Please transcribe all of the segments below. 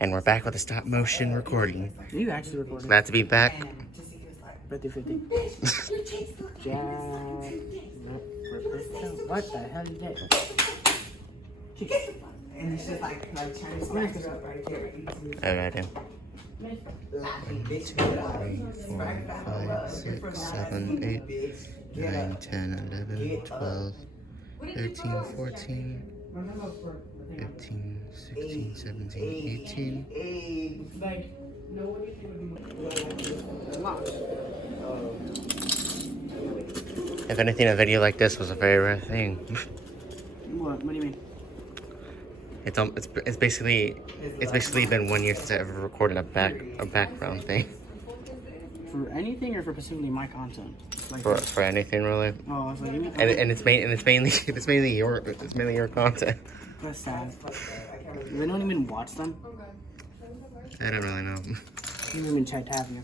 And we're back with the stop motion recording. Are you actually recording? Glad to be back. 50-50. Jack. What the hell is that? And it's just like turn this back up right here. Alright then. 1, 2, 3, 4, 5, 6, 7, 8, 9, 10, 11, 12, 13, 14, 15, 16, 17, 18. If anything, a video like this was a very rare thing. What do you mean? It's basically been 1 year since I ever recorded a background thing. For anything or for specifically my content? Like For anything really. Oh, I was like, you mean? And it's mainly your content. That's sad. They don't even watch them. I don't really know. You haven't even checked, have you?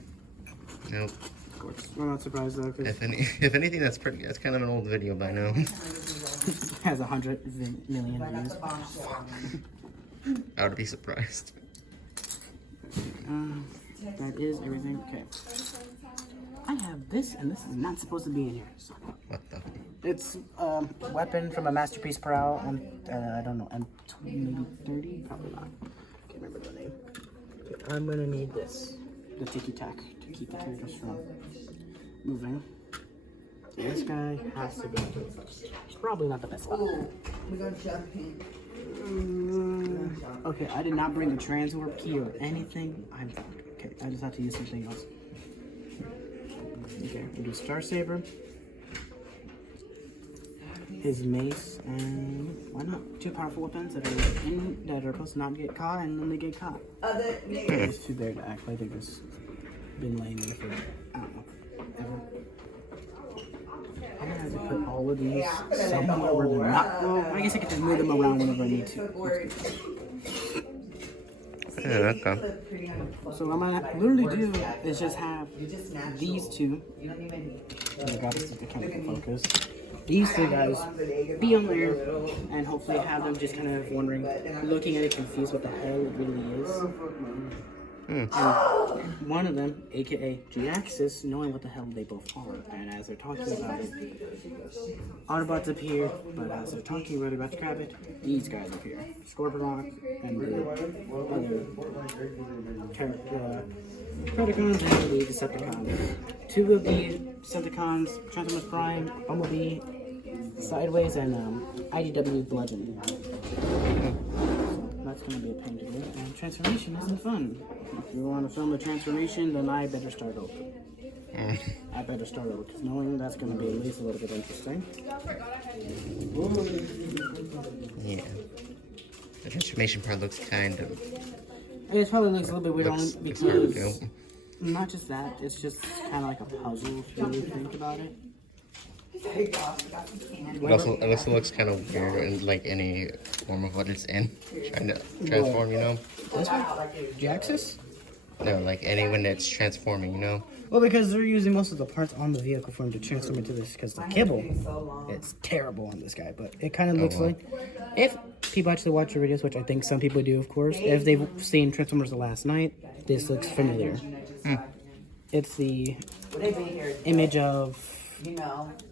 Nope. Of course. I'm not surprised though, because If anything, that's kind of an old video by now. it has 100 million views. I would be surprised. That is everything. Okay. I have this, and this is not supposed to be in here. So. What the? It's a weapon from a Masterpiece Prowl, and I don't know, maybe 30? Probably not. Can't remember the name. Okay, I'm gonna need this, the Tiki Tac, to keep the characters from moving. This guy has to be probably not the best. Oh, we're gonna jump in. Okay, I did not bring the transwarp key or anything. I'm fucked. Okay, I just have to use something else. Okay, we'll do Star Saber. His mace, and why not? 2 powerful weapons that are supposed to not get caught, and then they get caught. It's too there to act like they've just been laying there for, I don't know, ever. I'm gonna have to put all of these somewhere where they're not. Well, I guess I could just move them around whenever I need to. Yeah, okay. So what I'm gonna literally do is just have these two. Oh my god, this is the kind of focus. These 3 guys be on there and hopefully have them just kind of wondering, looking at it confused what the hell it really is. And one of them, aka G-Axis, knowing what the hell they both are, and as they're talking about it, Autobots appear, but as they're talking about to grab it, these guys appear. Scorponok and the other Predacons and the Decepticons. 2 of the Decepticons, Transformers Prime, Bumblebee, Sideways, and IDW Bludgeon. That's going to be a pain to do. And transformation isn't fun. If you want to film a transformation, then I better start over. I better start over, because knowing that's going to be at least a little bit interesting. Yeah. The transformation part looks kind of. It probably looks a little bit weird only because Good. not just that, it's just kind of like a puzzle if you really think about it. It also looks kind of weird in like any form of what it's in. Trying to transform, you know? This one? G-Axis? No, like any when it's transforming, you know? Well, because they're using most of the parts on the vehicle for him to transform into this, because the kibble, it's terrible on this guy, but it kind of looks like, if people actually watch your videos, which I think some people do, of course, if they've seen Transformers The Last Night, this looks familiar. It's the image of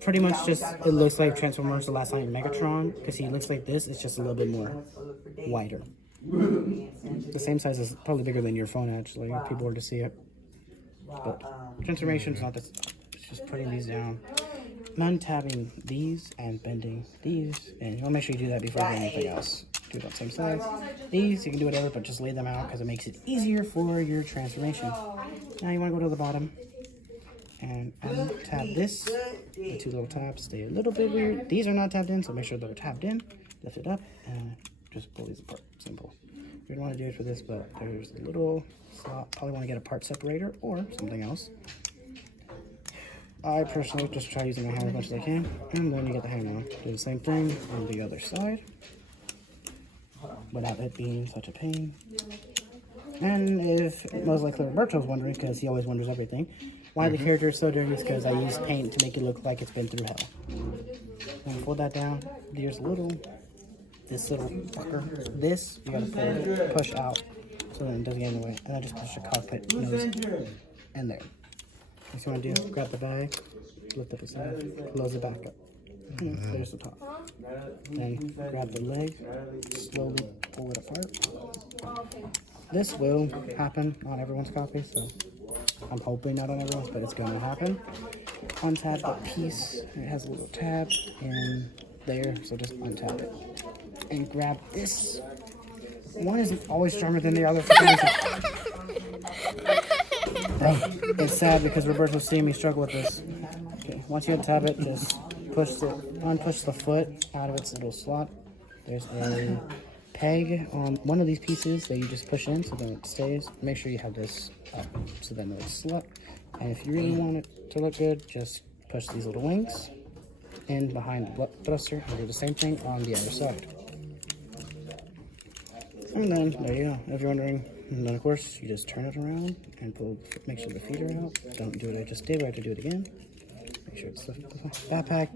pretty much just, it looks like Transformers The Last Night in Megatron, because he looks like this, it's just a little bit more wider. The same size is probably bigger than your phone, actually, if people were to see it. But transformation's not this, it's just putting these down. I'm untabbing these and bending these, and you want to make sure you do that before doing anything else. Do it on the same side. These, you can do whatever, but just lay them out because it makes it easier for your transformation. Now you want to go to the bottom and untab this. The 2 little tabs stay a little bit weird. These are not tabbed in, so make sure they're tabbed in. Lift it up and just pull these apart. Simple. You don't want to do it for this, but there's a little slot. Probably want to get a part separator or something else. I personally just try using my hand as much as I can, and then you get the hang on. Do the same thing on the other side, without it being such a pain. And if most likely Roberto's wondering, because he always wonders everything, why the character is so dirty is because I use paint to make it look like it's been through hell. And fold that down. There's this little fucker. This, you gotta push out so then it doesn't get in the way. And then just push the cockpit nose in there. Next thing you want to do, grab the bag, lift up the side, close it back up. And there's the top. Then grab the leg, slowly pull it apart. This will happen on everyone's copy, so I'm hoping not on everyone's, but it's going to happen. Untap the piece. It has a little tab in there, so just untap it. And grab this. One is always stronger than the other. Bro, it's sad because Roberto's seeing me struggle with this. Okay, once you untap it, just unpush the foot out of its little slot. There's a peg on one of these pieces that you just push in so then it stays. Make sure you have this up so then it's slot. And if you really want it to look good, just push these little wings in behind the thruster and do the same thing on the other side. And then there you go. If you're wondering, and then of course you just turn it around and make sure the feet are out. Don't do what I just did, but I have to do it again. Make sure it's the backpack.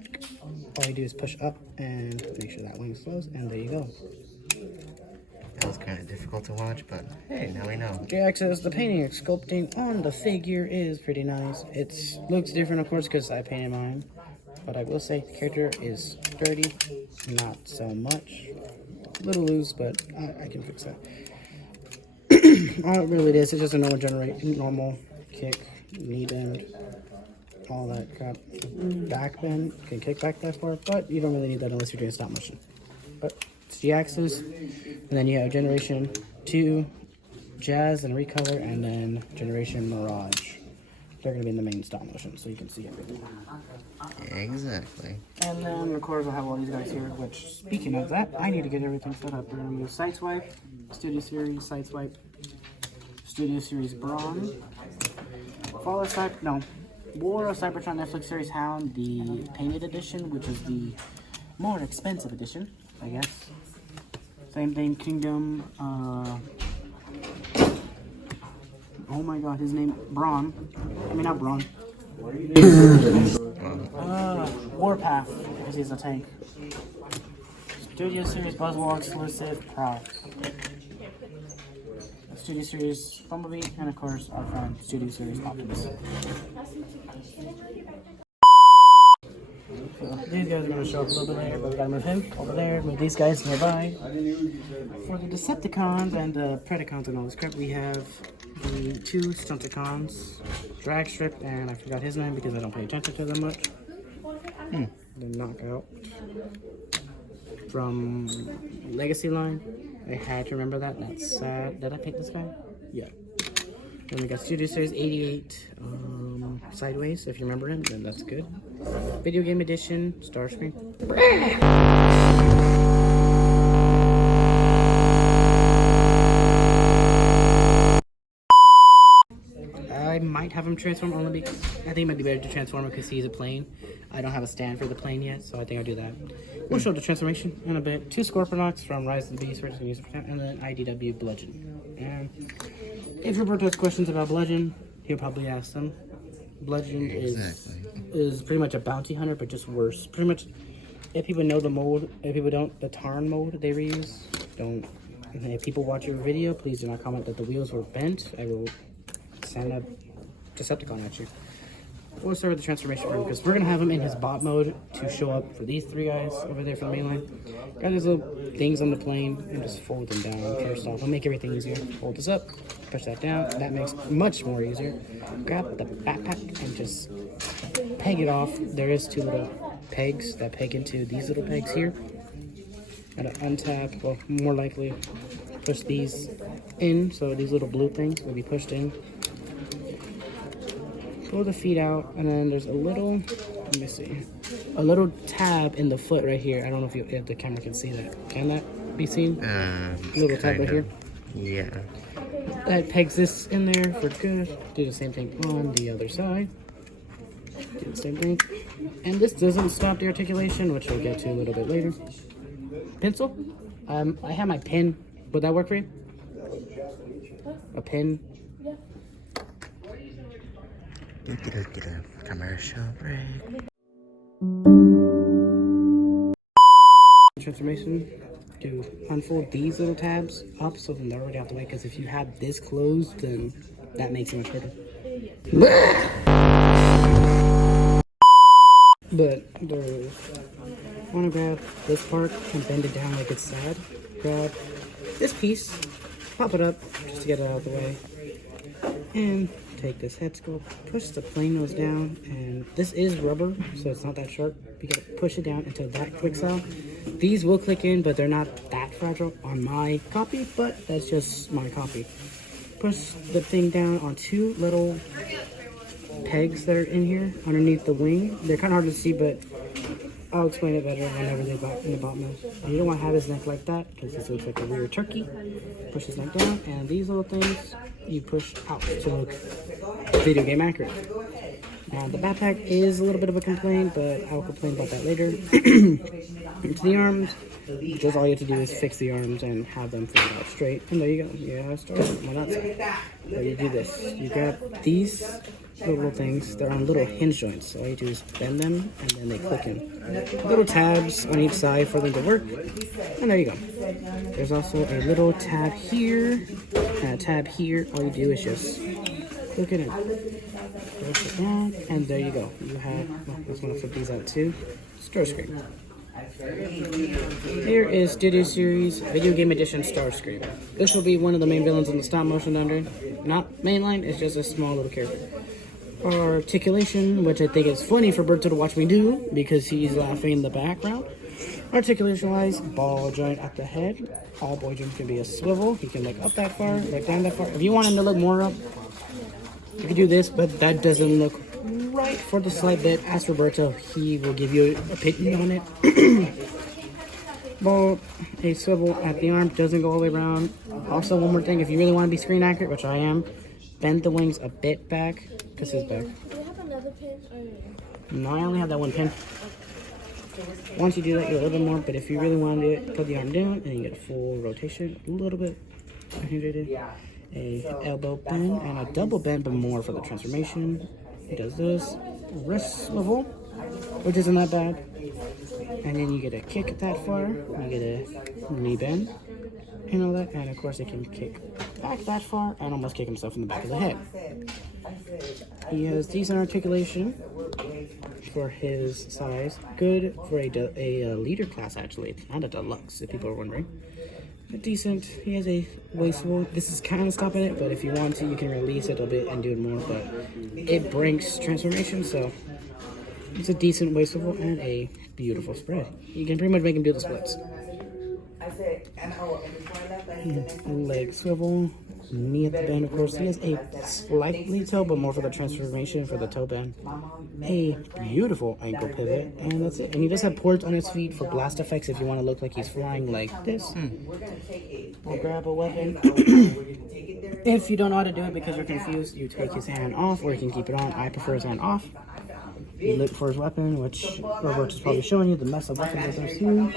All you do is push up and make sure that wing is closed, and there you go. That was kind of difficult to watch, but hey, now we know. J-axis, the painting and sculpting on the figure is pretty nice. It looks different, of course, because I painted mine. But I will say, the character is sturdy, not so much. A little loose, but I can fix that. All it really is, it's just a normal kick, knee bend, all that crap. Back bend, you can kick back that far, but you don't really need that unless you're doing stop motion. But it's G-axis, and then you have Generation 2, Jazz and Recolor, and then Generation Mirage. They're going to be in the main stop motion, so you can see everything. Exactly. And then, of course, I have all these guys here, which, speaking of that, I need to get everything set up. We're going to use Sideswipe, Studio Series, Sideswipe, Studio Series Brawn, War of Cybertron Netflix Series Hound, the Painted Edition, which is the more expensive edition, I guess. Same thing, Kingdom, oh my god, his name, Brawn. I mean, not Brawn. Warpath, because he's a tank. Studio Series Buzzwall exclusive Proud. Studio Series Bumblebee, and of course, our friend Studio Series Optimus. So, these guys are going to show up a little bit later, but we gotta move him over there, move these guys nearby. For the Decepticons and the Predacons and all this crap, we have the two Stunticons, Dragstrip, and I forgot his name because I don't pay attention to them much. The Knockout from Legacy line. I had to remember that. That's sad. Did I pick this guy? Yeah. Then we got Studio Series 88 Sideways. If you remember him, then that's good. Video Game Edition Starscream. I might have him transform only because I think it might be better to transform him because he's a plane. I don't have a stand for the plane yet, so I think I'll do that. We'll show the transformation in a bit. 2 Scorponox from Rise of the Beast, and then IDW Bludgeon. And if Roberto has questions about Bludgeon, he'll probably ask them. Bludgeon is pretty much a bounty hunter, but just worse. Pretty much, if people know the mold, if people don't, the Tarn mold they reuse, don't. If people watch your video, please do not comment that the wheels were bent. I will send a Decepticon at you. We'll start with the transformation room because we're going to have him in his bot mode to show up for these 3 guys over there from the main line. Got these little things on the plane and just fold them down first off. We'll make everything easier. Fold this up, push that down. That makes much more easier. Grab the backpack and just peg it off. There is 2 little pegs that peg into these little pegs here. Gotta untap, well, more likely push these in. So these little blue things will be pushed in. Pull the feet out, and then there's a little, let me see, a little tab in the foot right here. I don't know if the camera can see that. Can that be seen? Little tab right here. Yeah. That pegs this in there for good. Do the same thing on the other side. Do the same thing. And this doesn't stop the articulation, which we'll get to a little bit later. Pencil. I have my pen. Would that work for you? A pen. Commercial break. Transformation. to unfold these little tabs up so then they're already out the way, because if you have this closed, then that makes it much harder. But there's, I want to grab this part and bend it down like it's sad. Grab this piece, pop it up just to get it out of the way, and take this head sculpt, push the plane nose down, and this is rubber, so it's not that sharp. You gotta push it down until that clicks out. These will click in, but they're not that fragile on my copy, but that's just my copy. Push the thing down on two little pegs that are in here underneath the wing. They're kind of hard to see, but I'll explain it better whenever they got in the bottom. You don't want to have his neck like that because this looks like a weird turkey. Push his neck down, and these little things you push out to look video game accurate. Now the backpack is a little bit of a complaint, but I'll complain about that later. To the arms, just all you have to do is fix the arms and have them fold out straight, and there you go. Yeah, start. Why not? So you do this. You grab these little things. They're on little hinge joints. So all you do is bend them, and then they click in. Little tabs on each side for them to work, and there you go. There's also a little tab here and a tab here. All you do is just click it in. Press it down, and there you go. You have, well, I just want to flip these out too. Starscream. Here is Studio Series Video Game Edition Starscream. This will be one of the main villains in the stop motion rendering. Not mainline, it's just a small little character. Articulation, which I think is funny for Berto to watch me do because he's laughing in the background. Articulation wise, ball joint at the head. All ball joints can be a swivel. He can look up that far, look down that far. If you want him to look more up, you can do this, but that doesn't look right for the slight bit. Ask Roberto, he will give you an opinion on it. Ball, a swivel at the arm, doesn't go all the way around. Also, one more thing, if you really want to be screen accurate, which I am, bend the wings a bit back, because his back. Do you have another pin? No, I only have that one pin. Once you do that, you're a little bit more, but if you really want to do it, put the arm down, and you get a full rotation, a little bit. A elbow bend and a double bend, but more for the transformation. He does this wrist swivel, which isn't that bad, and then you get a kick that far. You get a knee bend and all that, and of course it can kick back that far and almost kick himself in the back of the head. He has decent articulation for his size. Good for a leader class, actually. It's not a deluxe, if people are wondering. But decent. He has a waist swivel. This is kind of stopping it, but if you want to, you can release it a bit and do it more. But it breaks transformation, so it's a decent waist swivel and a beautiful spread. You can pretty much make him do the splits. Leg swivel, knee at the bend, of course. He has a slightly toe, but more for the transformation for the toe bend. A beautiful ankle pivot, and that's it. And he does have ports on his feet for blast effects if you want to look like he's flying like this. I'll grab a weapon. If you don't know how to do it because you're confused, you take his hand off, or you can keep it on. I prefer his hand off. You look for his weapon, which Robert is probably showing you the mess of weapons that there's here.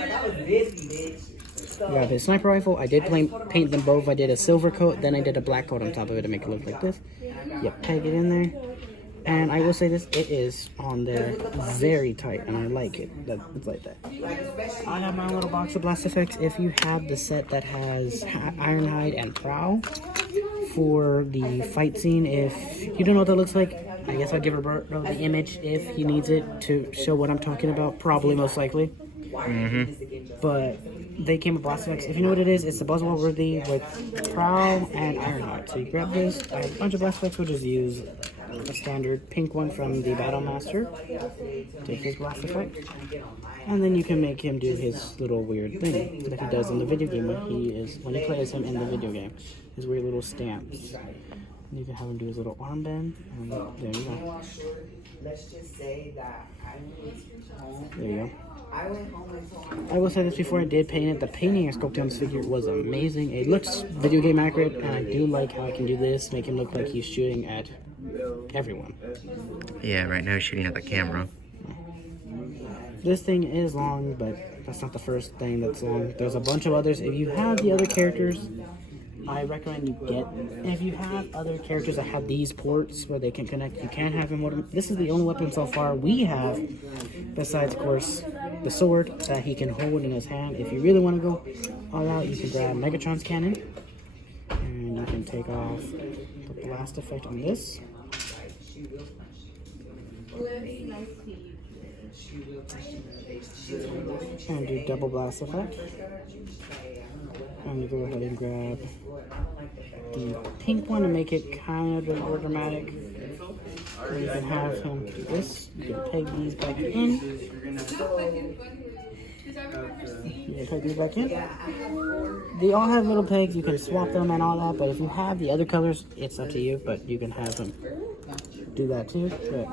You have his sniper rifle. I did paint them both. I did a silver coat, then I did a black coat on top of it to make it look like this. You peg it in there. And I will say this, it is on there very tight, and I like it. It's like that. I have my little box of blast effects. If you have the set that has Ironhide and Prowl for the fight scene, if you don't know what that looks like, I guess I'd give Roberto the image if he needs it to show what I'm talking about. Probably, most likely. But they came with blast effects. If you know what it is, it's the Buzzwell Worthy with Prowl and Ironheart. So you grab this. I have a bunch of blast effects. We'll just use a standard pink one from the Battle Master. Take his blast effect. And then you can make him do his little weird thing that he does in the video game when he plays him in the video game. His weird little stamps. And you can have him do his little arm bend. And there you go. There you go. I will say this before I did paint it. The painting I sculpted on this figure was amazing. It looks video game accurate, and I do like how I can do this, make him look like he's shooting at everyone. Yeah, right now he's shooting at the camera. This thing is long, but that's not the first thing that's long. There's a bunch of others. If you have the other characters, I recommend you get. If you have other characters that have these ports where they can connect, you can have him. This is the only weapon so far we have, besides, of course, the sword that he can hold in his hand. If you really want to go all out, you can grab Megatron's cannon, and you can take off the blast effect on this. And do double blast effect. I'm gonna go ahead and grab the pink one to make it kind of more dramatic. And you can have him do this. You can peg these back in. You can peg these back in. They all have little pegs. You can swap them and all that. But if you have the other colors, it's up to you. But you can have them do that too. But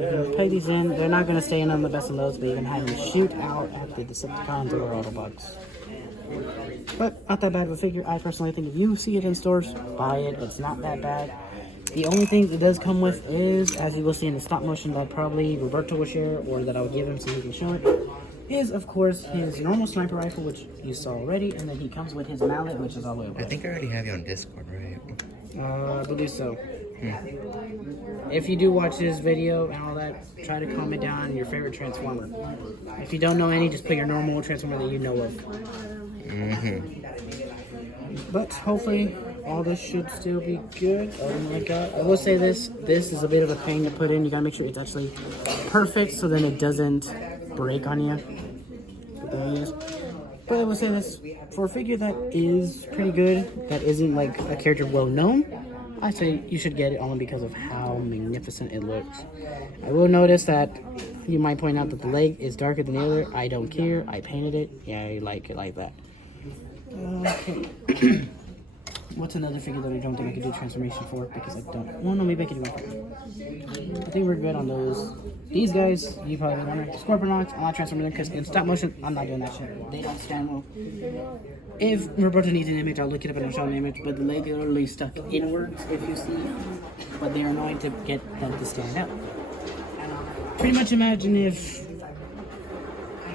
you can peg these in. They're not going to stay in on the best of loads, but you can have them shoot out at the Decepticons or Autobots. But not that bad of a figure. I personally think if you see it in stores, buy it. It's not that bad. The only thing it does come with is, as you will see in the stop motion that probably Roberto will share, or that I will give him so he can show it, is of course his normal sniper rifle, which you saw already, and then he comes with his mallet, which is all the way over. I think I already have you on Discord, right? I believe so. If you do watch this video and all that, try to comment down your favorite Transformer. If you don't know any, just put your normal Transformer that you know of. But hopefully all this should still be good. Oh my god. I will say this is a bit of a pain to put in. You gotta make sure it's actually perfect so then it doesn't break on you. So there it is. But I will say this, for a figure that is pretty good, that isn't like a character well known, I say you should get it only because of how magnificent it looks. I will notice that you might point out that the leg is darker than the other. I don't care. I painted it. Yeah, I like it like that. Okay. What's another figure that I don't think I could do transformation for? Because I don't. Well, no, maybe I can do one. I think we're good on those. These guys, you probably wonder. Scorponauts, I'm not transforming them because in stop motion, I'm not doing that shit. They don't stand well. If Roberto needs an image, I'll look it up and I'll show an image. But the leg is literally stuck inwards, if you see. But they are annoying to get them to stand out. Pretty much imagine if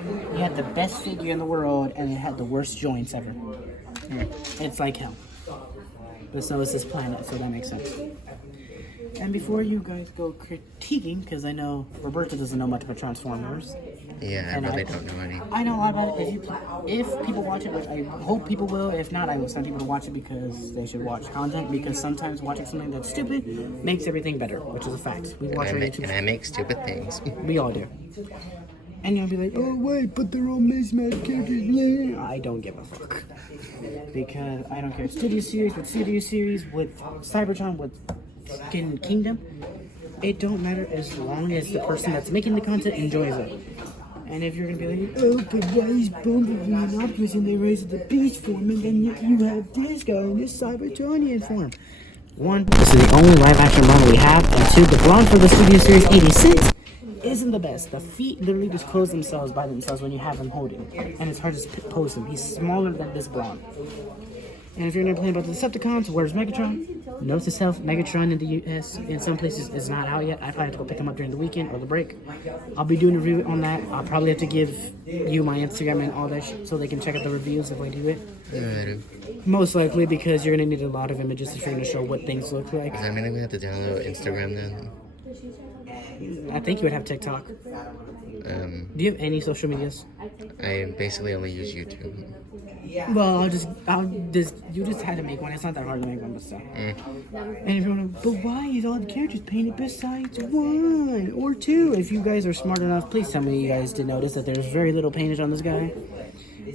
you had the best figure in the world and it had the worst joints ever. It's like hell. But so is this planet, so that makes sense. And before you guys go critiquing, because I know Roberto doesn't know much about Transformers. Yeah, I really don't know any. I know a lot about it. If people watch it, which I hope people will. If not, I will send people to watch it because they should watch content. Because sometimes watching something that's stupid makes everything better, which is a fact. We watch And I make stupid things. We all do. And you'll be like, oh wait, but they're all mismatched characters. Yeah. I don't give a fuck. Because I don't care. Studio Series with Cybertron, with fucking Kingdom. It don't matter as long as the person that's making the content enjoys it. And if you're gonna be like, oh, but why is Bumblebee and Optimus in the Rise of the Beast form, and then you have this guy in this Cybertronian form? One, this is the only live action model we have, and two, the blonde for the Studio Series 86 isn't the best. The feet literally just close themselves by themselves when you have him holding, and it's hard to pose him. He's smaller than this blonde. And if you're gonna play about the Decepticons, where's Megatron? Note to self, Megatron in the US, in some places, is not out yet. I probably have to go pick him up during the weekend or the break. I'll be doing a review on that. I'll probably have to give you my Instagram and all that shit so they can check out the reviews if I do it. Most likely because you're gonna need a lot of images if you're gonna show what things look like. I mean, I'm gonna have to download Instagram then. I think you would have TikTok. Do you have any social medias? I basically only use YouTube. Well, you just had to make one. It's not that hard to make one, but still. And if you're like, but why is all the characters painted besides one or two? If you guys are smart enough, please tell me you guys did notice that there's very little paintage on this guy.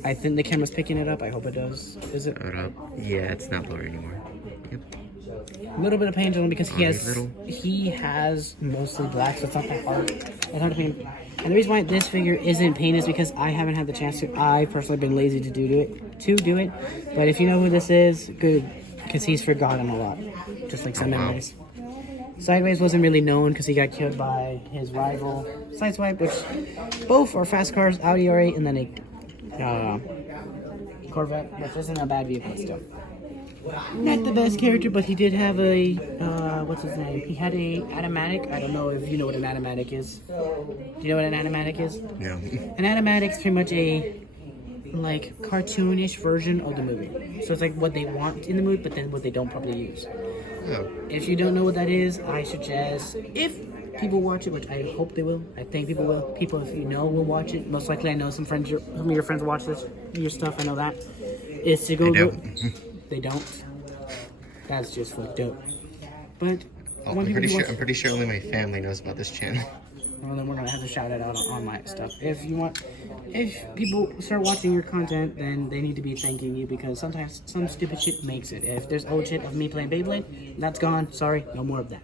I think the camera's picking it up. I hope it does. Is it? Yeah, it's not blurry anymore. Yep. A little bit of paint on him because he has mostly black, so it's not that hard. It's hard to paint. And the reason why this figure isn't painted is because I haven't had the chance to. I personally been lazy to do it. But if you know who this is, good, because he's forgotten a lot, just like Sideways. Sideways wasn't really known because he got killed by his rival Sideswipe, which both are fast cars, Audi R8, and then a Corvette, which isn't a bad vehicle still. Not the best character, but he did have a, what's his name? He had a Atomatic. I don't know if you know what an Atomatic is. Do you know what an Atomatic is? No. An Atomatic is pretty much like cartoonish version of the movie. So it's like what they want in the movie, but then what they don't probably use. Oh. If you don't know what that is, I suggest, if people watch it, which I hope they will, I think people will. People, if you know, will watch it. Most likely, I know some friends, some of your friends watch this, your stuff. I know that. Is to go. They don't. That's just fucked up. But I'm pretty sure only my family knows about this channel. Well, then we're gonna have to shout it out on my stuff. If people start watching your content, then they need to be thanking you, because sometimes some stupid shit makes it. If there's old shit of me playing Beyblade, that's gone. Sorry, no more of that.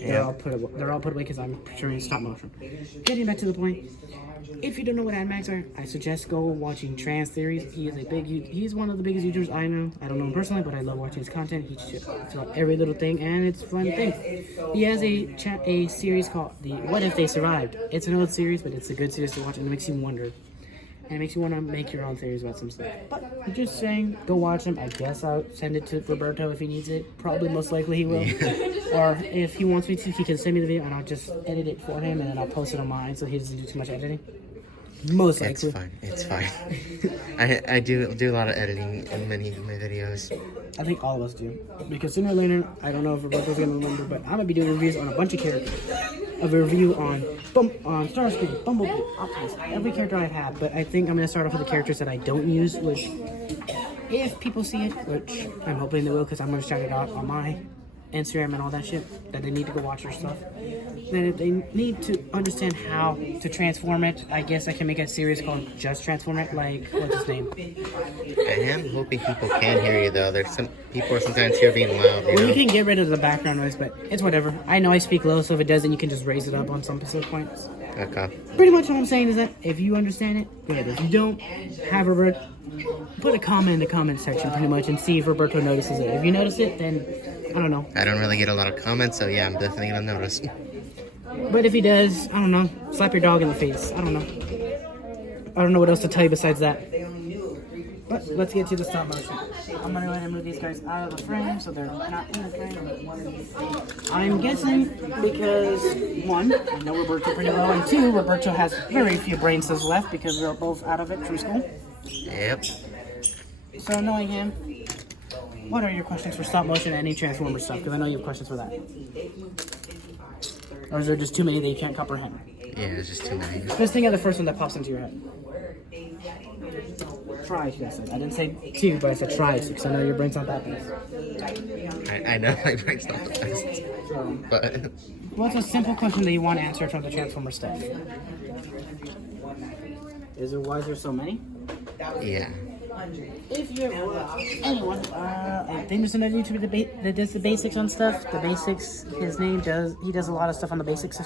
They're all put away because I'm portraying stop motion. Getting back to the point, if you don't know what animags are, I suggest go watching Trans Theories. He's one of the biggest YouTubers I know. I don't know him personally, but I love watching his content. He shits about every little thing, and it's a fun thing. He has a series called the What If They Survived. It's an old series, but it's a good series to watch, and it makes you wonder. And it makes you want to make your own theories about some stuff. But I'm just saying, go watch him. I guess I'll send it to Roberto if he needs it. Probably, most likely he will. Or if he wants me to, he can send me the video and I'll just edit it for him, and then I'll post it on mine so he doesn't do too much editing. Most likely. It's fine. I do a lot of editing in many of my videos. I think all of us do. Because sooner or later, I don't know if Roberto's going to remember, but I'm going to be doing reviews on a bunch of characters. A review on Starscream, Bumblebee, Optimus, every character I've had. But I think I'm going to start off with the characters that I don't use, which, if people see it, which I'm hoping they will, because I'm going to shout it out on my Instagram and all that shit, that they need to go watch your stuff. Then if they need to understand how to transform it, I guess I can make a series called Just Transform It, like, what's his name? I am hoping people can hear you, though. There's some people are sometimes here being loud. Well, you can get rid of the background noise, but it's whatever. I know I speak low, so if it doesn't, you can just raise it up on some specific points. Okay. Pretty much what I'm saying is that if you understand it, good. If you don't, have Roberto put a comment in the comment section, pretty much, and see if Roberto notices it. If you notice it, then I don't know. I don't really get a lot of comments, so yeah, I'm definitely gonna notice. But if he does, I don't know, slap your dog in the face. I don't know. I don't know what else to tell you besides that. But let's get to the stop motion. I'm gonna go ahead and move these guys out of the frame so they're not in the frame. I'm guessing because, one, I know Roberto pretty well, and two, Roberto has very few brain cells left because we're both out of it from school. Yep. So knowing him, what are your questions for stop motion and any Transformer stuff? Because I know you have questions for that. Or is there just too many that you can't comprehend? Yeah, it's just too many. Just think of the first one that pops into your head. Try to, I said. I didn't say two, but I said try to, because I know your brain's not that best. I know my brain's not the best. But What's a simple question that you want answered from the Transformer stuff? Is it why there's so many? yeah. If you're anyone, I think there's another YouTuber that does the basics on stuff. The basics, he does a lot of stuff on the basics.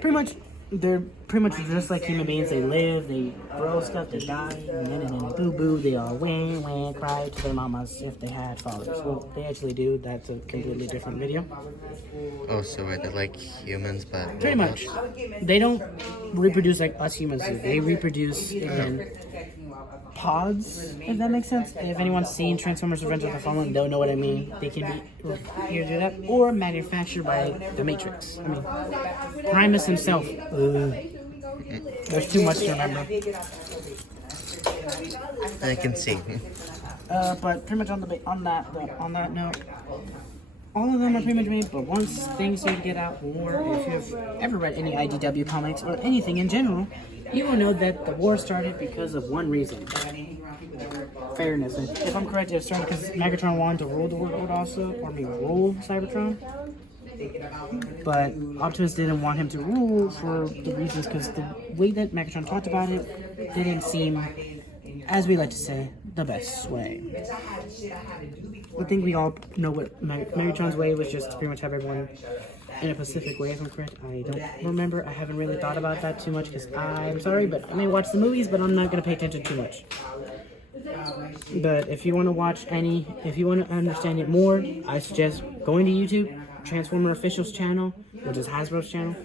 Pretty much, they're pretty much just like human beings. They live, they grow stuff, they die, and then boo boo, they all wah, cry to their mamas if they had fathers. Well, they actually do. That's a completely different video. Oh, so they're like humans, but Pretty much. They don't reproduce like us humans do. They reproduce in pods, if that makes sense. If anyone's seen Transformers Revenge of the Fallen, they'll know what I mean. They can be here to do that, or manufactured by the Matrix. I mean, Primus himself. There's too much to remember. I can see. But pretty much on that note, all of them are pretty much made. But once things start to get out more, if you've ever read any IDW comics or anything in general, you will know that the war started because of one reason: fairness. And if I'm correct, it started because Megatron wanted to rule the world also, or maybe rule Cybertron. But Optimus didn't want him to rule for the reasons, because the way that Megatron talked about it didn't seem, as we like to say, the best way. I think we all know what Megatron's way was, just to pretty much have everyone in a Pacific way, if I'm correct. I don't remember. I haven't really thought about that too much, because I'm sorry, but I may watch the movies, but I'm not going to pay attention too much. But if you want to understand it more, I suggest going to YouTube, Transformer Official's channel, which is Hasbro's channel,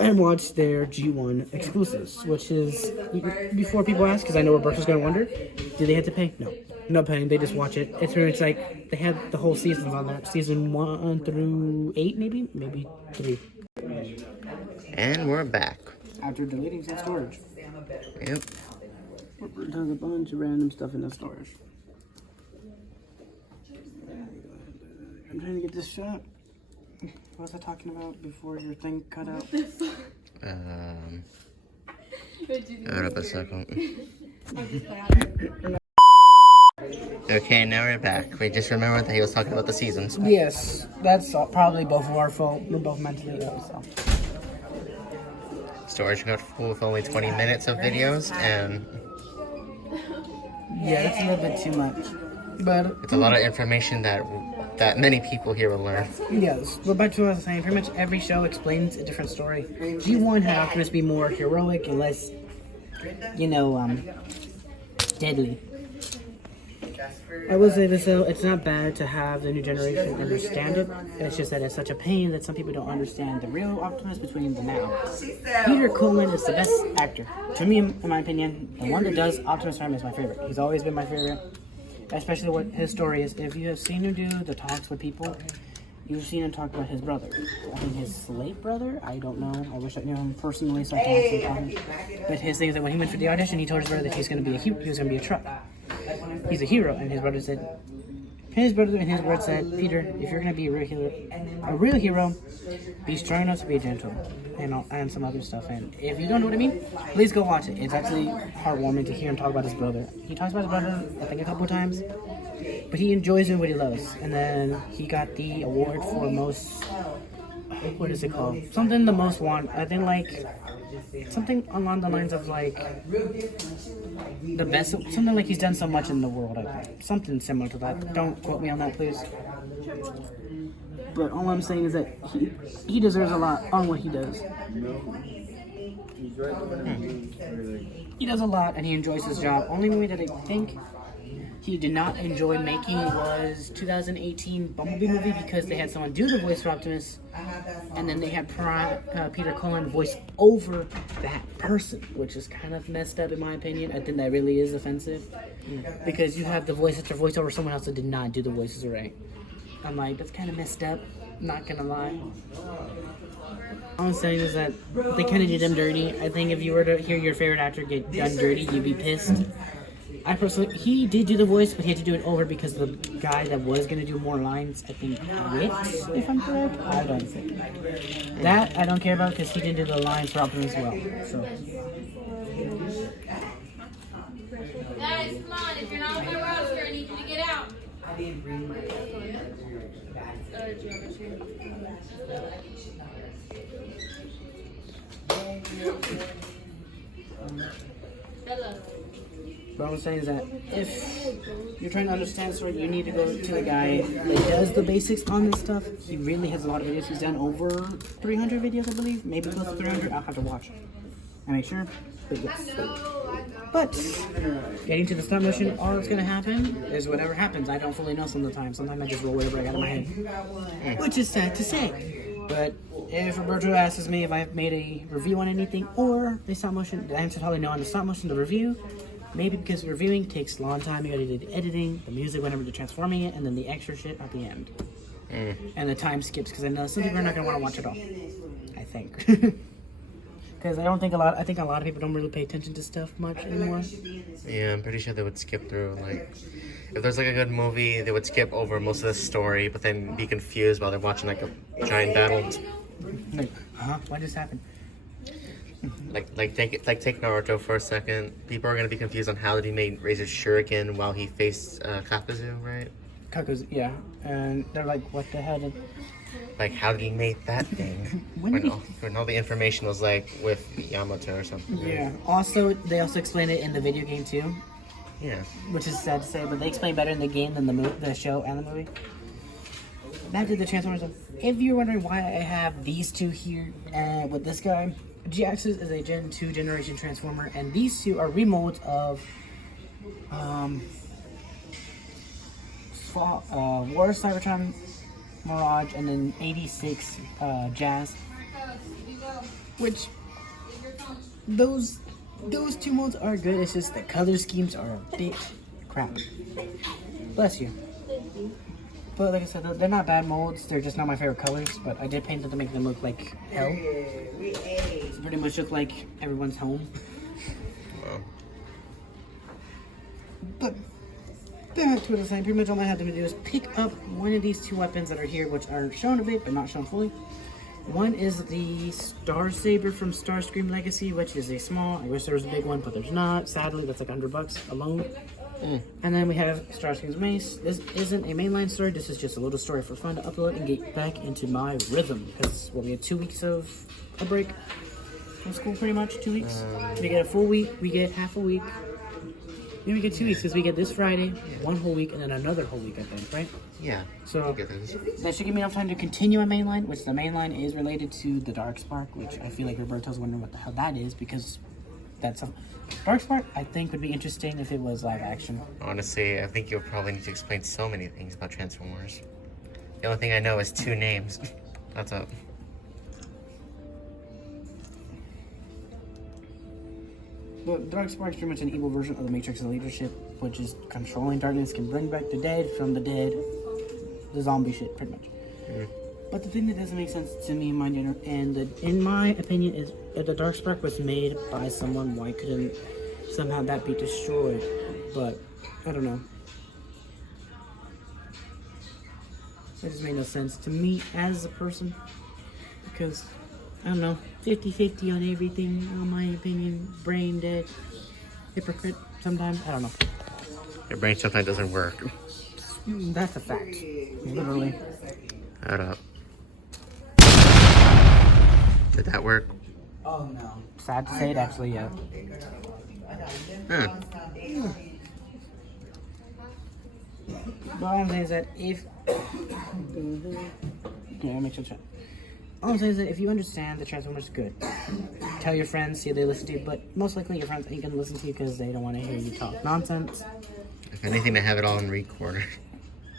and watch their G1 exclusives, which is, before people ask, because I know Roberto's going to wonder, do they have to pay? No. No paying, they just watch it. It's like, they have the whole seasons on there. Season 1 through 8, maybe 3. And we're back. After deleting some storage. Yep. There's a bunch of random stuff in the storage. I'm trying to get this shot. What was I talking about before your thing cut out? Hold up a second. Okay, now we're back. We just remembered that he was talking about the seasons. Yes, that's probably both of our fault. We're both mentally ill, so. Storage got full with only 20 minutes of videos, and Yeah, that's a little bit too much. But it's a lot of information that many people here will learn. yes, but back to what I was saying, pretty much every show explains a different story. G1 had Optimus be more heroic and less, deadly. I will say this though, it's not bad to have the new generation understand it. It's just that it's such a pain that some people don't understand the real Optimus between the now. Peter Cullen is the best actor. To me, in my opinion, the one that does Optimus Prime is my favorite. He's always been my favorite. Especially what his story is. If you have seen him do the talks with people, you've seen him talk about his brother. I think his late brother? I don't know. I wish I knew him personally so I can actually tell him. But his thing is that when he went for the audition, he told his brother that he's going to be he was going to be a truck. He's a hero, and his brother in his words said, Peter, if you're going to be a real hero, be strong enough to be gentle, and some other stuff. And if you don't know what I mean, please go watch it. It's actually heartwarming to hear him talk about his brother. He talks about his brother, I think, a couple of times, but he enjoys doing what he loves. And then he got the award for most, what is it called? Something the most wanted. I think something along the lines of the best, something like he's done so much in the world. I think something similar to that. Don't quote me on that, please. But all I'm saying is that he deserves a lot on what he does. He does a lot, and he enjoys his job. Only movie that I think he did not enjoy making was 2018 Bumblebee movie because they had someone do the voice for Optimus, and then they had Peter Cullen voice over that person, which is kind of messed up in my opinion. I think that really is offensive because you have the voice after voice over someone else that did not do the voices right. I'm like, that's kind of messed up, not gonna lie. All I'm saying is that they kind of did him dirty. I think if you were to hear your favorite actor get done dirty, you'd be pissed. I personally, he did do the voice, but he had to do it over because the guy that was going to do more lines, I think, quit, if I'm correct. I don't think. That I don't care about because he didn't do the lines for Optimus as well. So. Guys, come on. If you're not on my roster, I need you to get out. I didn't bring my Hello. What I'm saying is that if you're trying to understand the story, you need to go to a guy that does the basics on this stuff. He really has a lot of videos. He's done over 300 videos, I believe. Maybe close to 300. I'll have to watch and make sure. But yes. But getting to the stop motion, all that's going to happen is whatever happens. I don't fully know some of the time. Sometimes I just roll whatever I got in my head. Which is sad to say. But if Roberto asks me if I've made a review on anything or the stop motion, the answer is probably no on the stop motion, the review. Maybe because reviewing takes a long time. You gotta do the editing, the music whenever they're transforming it, and then the extra shit at the end. And the time skips, because I know some people are not gonna want to watch it all. I think. Because I think a lot of people don't really pay attention to stuff much anymore. Yeah, I'm pretty sure they would skip through, like, if there's like a good movie, they would skip over most of the story, but then be confused while they're watching like a giant battle. Like, what just happened? Take Naruto for a second. People are gonna be confused on how did he make Razor Shuriken while he faced Kakuzu, right? Kakuzu, yeah, and they're like, what the hell? Like, how did he make that thing? when all the information was like with Yamato or something. Right? Yeah. Also, they also explain it in the video game too. Yeah. Which is sad to say, but they explain better in the game than the show and the movie. Back to the Transformers. If you're wondering why I have these two here with this guy, G-Axis is a Gen 2 generation Transformer, and these two are remolds of War Cybertron Mirage and then 86 Jazz. Which those two molds are good, it's just the color schemes are a bit crap. Bless you. But like I said, they're not bad molds, they're just not my favorite colors, but I did paint them to make them look like hell. So pretty much look like everyone's home. But back to what I was saying, pretty much all I had to do is pick up one of these two weapons that are here, which are shown a bit, but not shown fully. One is the Star Saber from Starscream Legacy, which is a small, I wish there was a big one, but there's not. Sadly, that's like $100 alone. And then we have Starscream's Mace. This isn't a mainline story, this is just a little story for fun to upload and get back into my rhythm. Because, well, we had 2 weeks of a break from school, pretty much, 2 weeks. We get a full week, we get half a week. Then we get 2 weeks, because we get this Friday, 1 whole week, and then another whole week, I think, right? Yeah. So, Get those. that should give me enough time to continue my main line, which the main line is related to the Darkspark, which I feel like Roberto's wondering what the hell that is, because that's a... Darkspark, I think, would be interesting if it was live action. Honestly, I think you'll probably need to explain so many things about Transformers. The only thing I know is 2 names. That's up. But Darkspark is pretty much an evil version of the Matrix's leadership, which is controlling darkness, can bring back the dead from the dead. The zombie shit, pretty much. But the thing that doesn't make sense to me, in my opinion, is if the Darkspark was made by someone, why couldn't somehow that be destroyed? But, I don't know. That just made no sense to me as a person. Because, I don't know, 50-50 on everything, in my opinion. Brain dead. Hypocrite sometimes, I don't know. Your brain sometimes doesn't work. That's a fact. Literally. Hold up. Did that work? Oh no. Sad to say it, actually, yeah. Huh. But all I'm saying is that if... Okay, I'll make sure to... All I'm saying is that if you understand the Transformers, good. Tell your friends, see if they listen to you, but most likely your friends ain't gonna listen to you because they don't want to hear you talk nonsense. If anything, to have it all in recorder.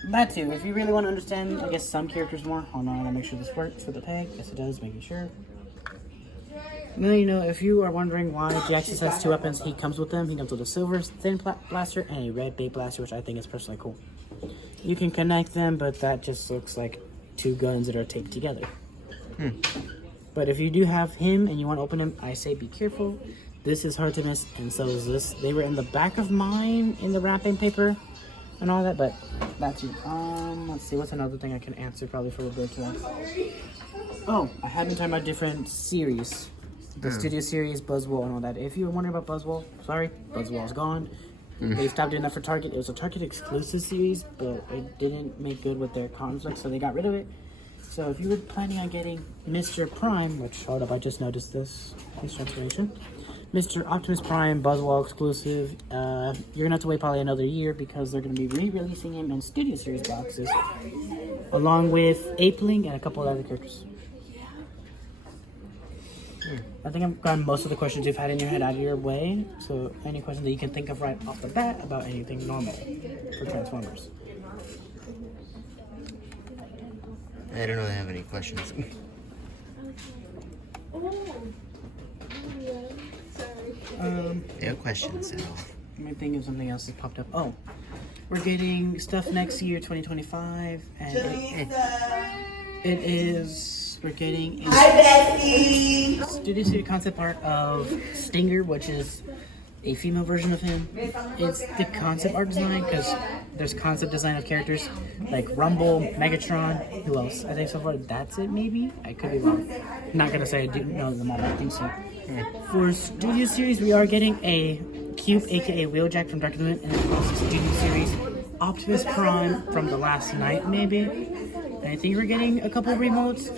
That too, if you really want to understand, I guess, some characters more. Hold on, I'll make sure this works for the tag. Yes, it does, making sure. Now, you know, if you are wondering why Jaxus has 2 weapons, he comes with them. He comes with a silver thin blaster and a red bait blaster, which I think is personally cool. You can connect them, but that just looks like 2 guns that are taped together. But if you do have him and you want to open him, I say be careful. This is hard to miss, and so is this. They were in the back of mine in the wrapping paper and all that, but that's you. Let's see, what's another thing I can answer probably for Roberto? Oh, I have been talking about different series. The studio series, Buzzwole, and all that. If you were wondering about Buzzwole, sorry, Buzzwole's gone. They stopped doing that for Target. It was a Target exclusive series, but it didn't make good with their conflict, so they got rid of it. So if you were planning on getting Mr. Prime, which, hold up, I just noticed this transformation. Mr. Optimus Prime, Buzzwole exclusive, you're gonna have to wait probably another year because they're gonna be re-releasing him in Studio Series boxes, along with Apeling and a couple of other characters. I think I've gotten most of the questions you've had in your head out of your way, so any questions that you can think of right off the bat about anything normal for Transformers. I don't really have any questions. No questions at all. Let me think of something else that popped up. Oh, we're getting stuff next year, 2025, and it is, we're getting a Studio Series concept art of Stinger, which is a female version of him. It's the concept art design, because there's concept design of characters like Rumble, Megatron, who else? I think so far that's it, maybe? I could be wrong. I'm not gonna say I do know them all, but I think so. For Studio Series, we are getting a Cube, aka Wheeljack from Dark of the Moon, and then also Studio Series Optimus Prime from The Last Night, maybe. And I think we're getting a couple of remotes.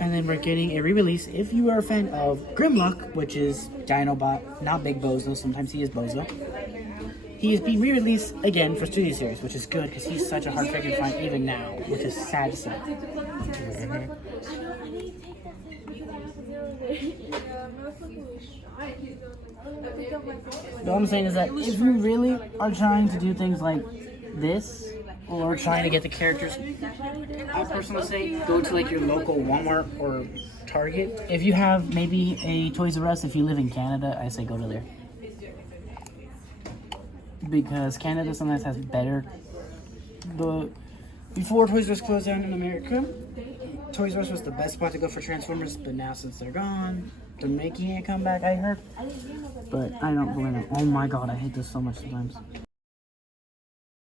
And then we're getting a re-release, if you are a fan of Grimlock, which is Dinobot, not Big Bozo, sometimes he is Bozo. He is being re-released again for Studio Series, which is good because he's such a hard figure to find even now, which is sad to say. All I'm saying is that if you really are trying to do things like this, or trying to get the characters, I personally say go to like your local Walmart or Target. If you have maybe a Toys R Us, if you live in Canada, I say go to there. Because Canada sometimes has better... Before Toys R Us closed down in America, Toys R Us was the best spot to go for Transformers, but now since they're gone, they're making a comeback, I heard. But I don't blame them. Oh my god, I hate this so much sometimes.